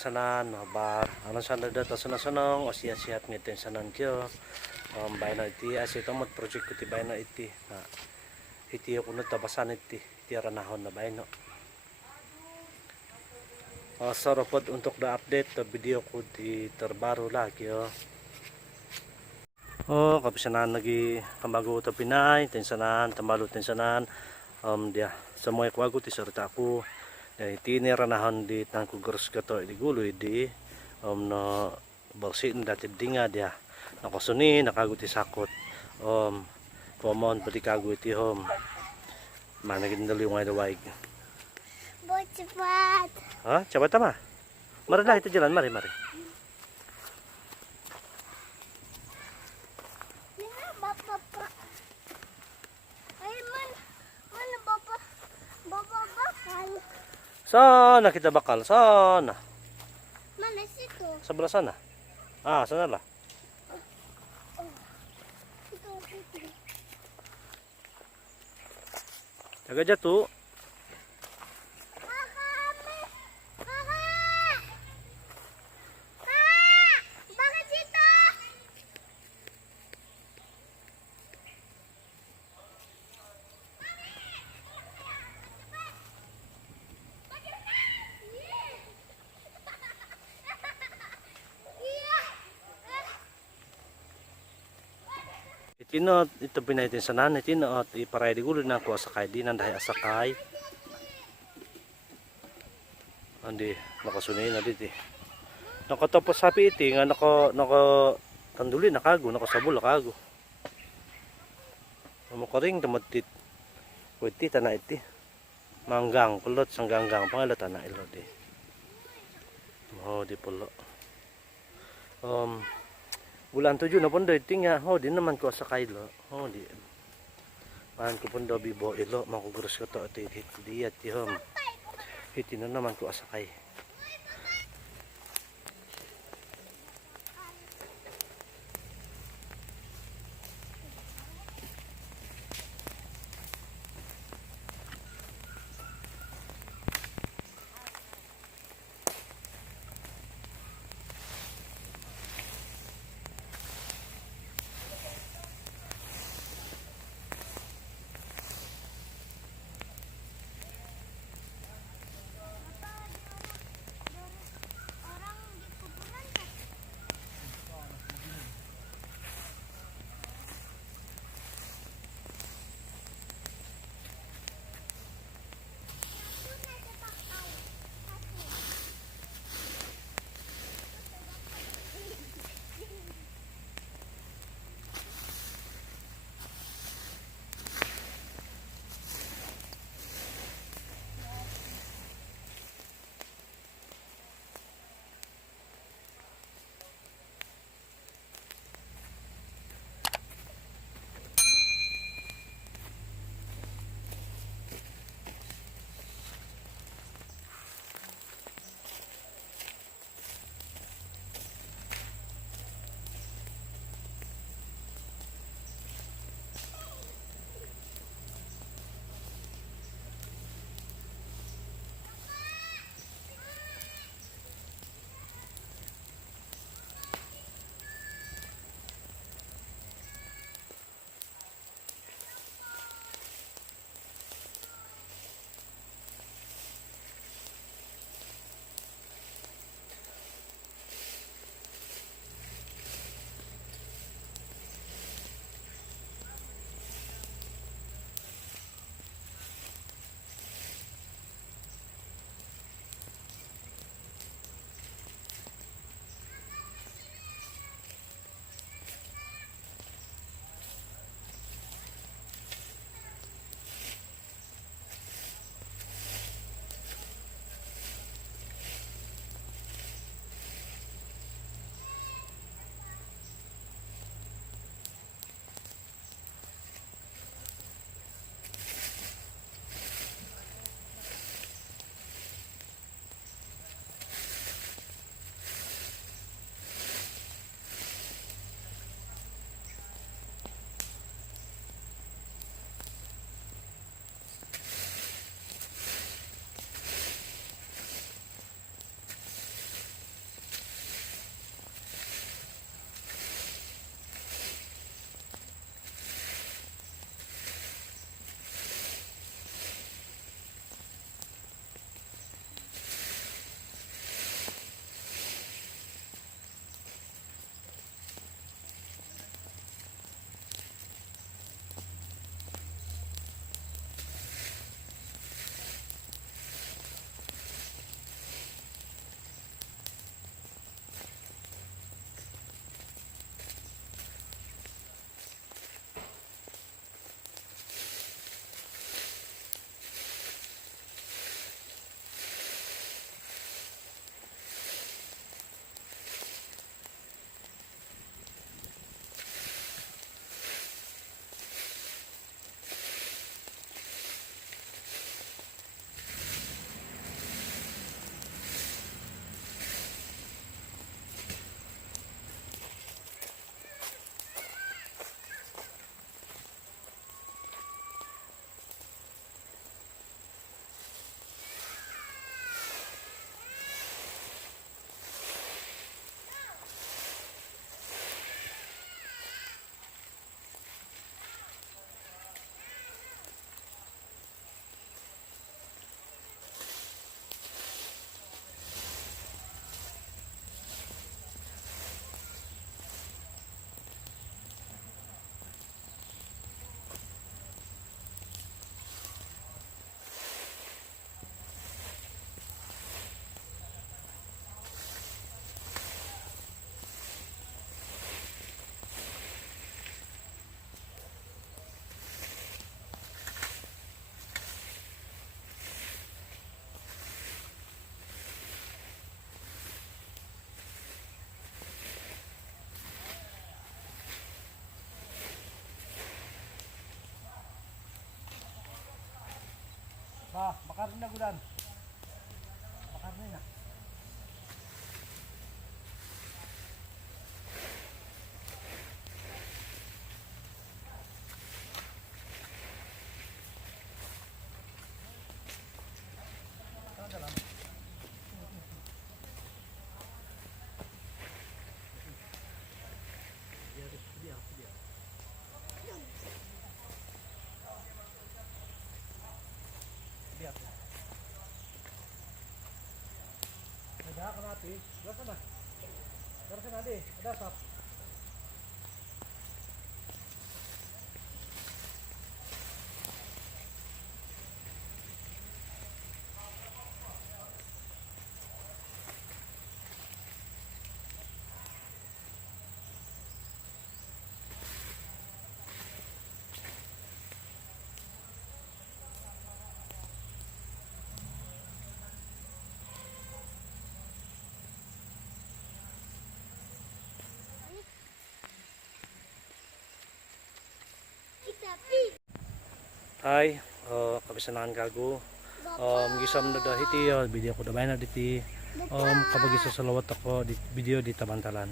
sanan bar anon sana data sunong o siya-sihat ngiten sanan kyo bayna iti asi tomot project ko ti bayna iti na iti ko no tabasan iti ranahon na bayno saropod untuk da update to video ko ti terbaru lagi kapisanan lagi kambago to Pinay tensanan tambalo tensanan dia semuanya kuagu ti serta aku iti ranahon di tangkugers kato di guloy di no bersin dati dinga dia nakosuni nakaguti sakot pomon pati kaguti managin dali yung ada waig cepat cepat tama mari lah itu jalan mari sana kita bakal sana. Mana situ? Sebelah sana. Sana lah. Jaga jatuh. Itinot ito pinaitin sanan itinot iparay di gulo na ko sakay di nandahay asakay andi nakasunay na diti nakatapos sapi iti nga naka tanduli nakago nakasabol nakago mamukaring tamatit pwede tanah iti manggang kulot sang ganggang pangalat tanah ilo di di pulo bulan 7 na pondo itinga di naman ko sa kailo di pan ko pondo bibo ilo makugurus ko to iti diat iti na naman ko asakay bakar na gudan. Bakar na. Ada ka natin. Gasa na. Gasa na di. Ada sap. Tapi. Hai, kabisanaan kago. Gisam na dahiti, video ko damay na diti. Kapag isa sa lawat ako, video di tabantalan.